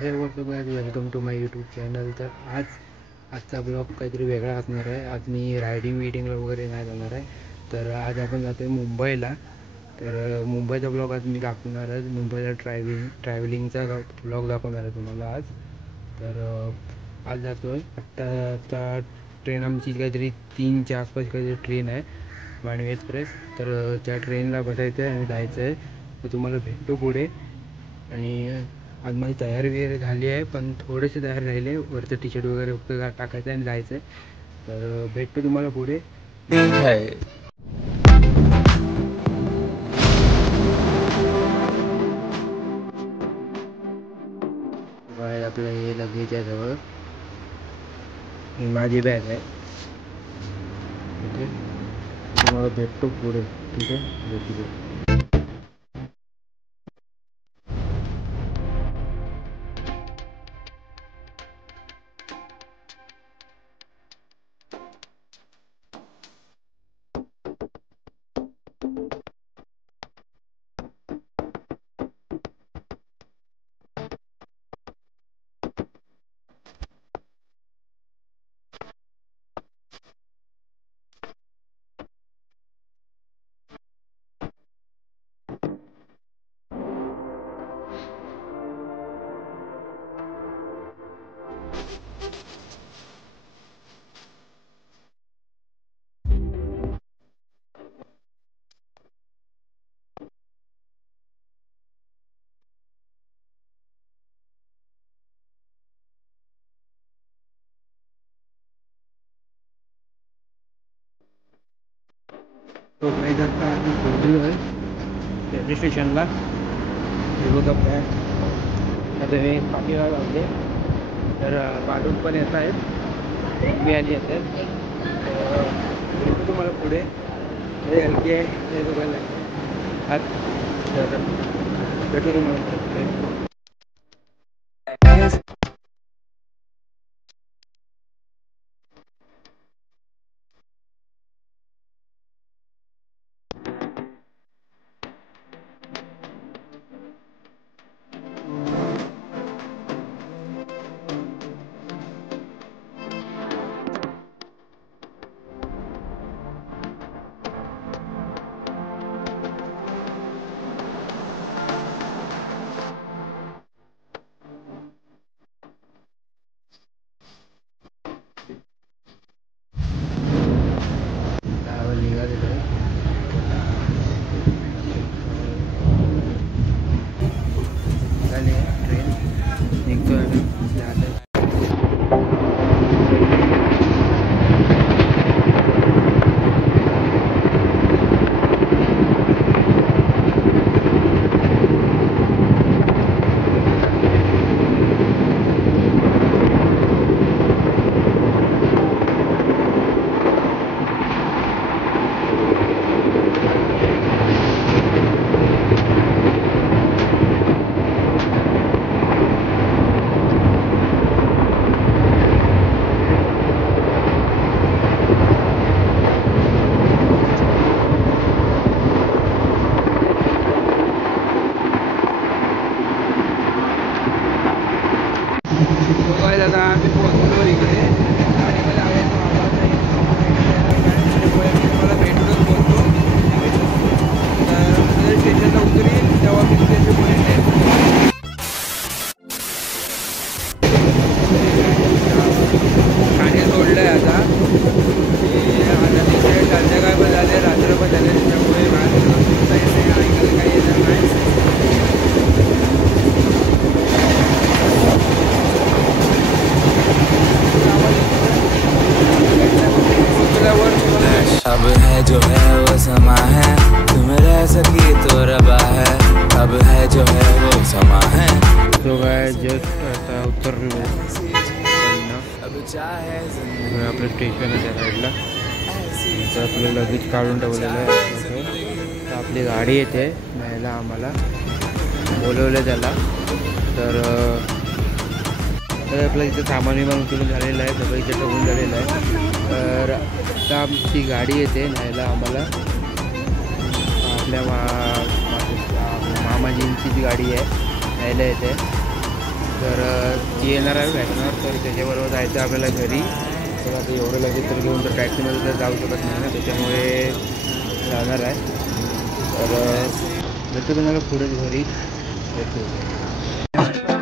हे welcome to my YouTube channel. तर आजचा ब्लॉग काहीतरी वेगळा असणार आहे. आज मी रायडिंग वगैरे नाही जाणार आहे. तर आज आपण जातो आहे मुंबईला. तर मुंबईचा ब्लॉग आज मी दाखवणार आहे. मुंबईला ट्रॅव्हलिंगचा ब्लॉग दाखवणार आहे तुम्हाला आज. तर आज जातो आहे. आत्ता ट्रेन आमची काहीतरी 3च्या आसपास काहीतरी ट्रेन आहे, मांडवी एक्सप्रेस. तर त्या ट्रेनला बसायचं आहे आणि जायचं आहे. तर तुम्हाला भेटतो पुढे. आणि आज माझी तयारी वगैरे झाली आहे, पण थोडेसे तयारी राहिले. वरचं टी शर्ट वगैरे फक्त टाकायचं आहे आणि जायचं आहे. तर भेटतो तुम्हाला पुढे. आपलं हे लगेज आहे जवळ, माझी बॅग आहे. ओके, तुम्हाला भेटतो पुढे. ठीक आहे, भेटतो. तो गाईज आता आम्ही पोहोचलो आहे रेल्वे स्टेशनला. हे बघा बॅग आता हे पाठीला लावले. तर बालून पण येत आहेत, मी आणि येत आहेत. भेटू तुम्हाला पुढे. हे हलकी आहे, हे बघायला हात. तर भेटू तुम्हाला पुढे. दादा आम्ही पोहोचलो इकडे. गाडीमध्ये आवाज नाही. मला भेटूनच बोलतो. तर स्टेशनला उतरेल तेव्हा मी त्याचे ठाणे सोडलं आहे आता. आता तिथे संध्याकाळ पण झाले, रात्र पण झाले. त्याच्यामुळे ऐकायला काही येणार नाही. अब है जो है वो समा है, तुम रह सकी तो रबा है. अब है जो है वो समा है. तो काय जस्ट आता उतरलो. आपलं स्टेशन आहे त्या साईडला. तर आपलं लगेज काढून ठेवलेलं आहे. तर आपली गाडी येते न्यायला आम्हाला, बोलवलं त्याला. तर आपलं इथं सामान विमान उचलून झालेलं आहे, सगळं इथे ठेवून झालेलं आहे. तर आता आमची गाडी येते न्यायला आम्हाला. आपल्या मामाजींची जी गाडी आहे न्यायला येते. तर ती येणार आहे व्हॅगनर, तर त्याच्याबरोबर जायचं आपल्याला घरी. तर आता एवढं लगेच तर घेऊन तर टॅक्सीमध्ये तर जाऊ शकत नाही ना, त्याच्यामुळे जाणार आहे. तर भेटतो तुम्हाला पुढे घरी भेटतो.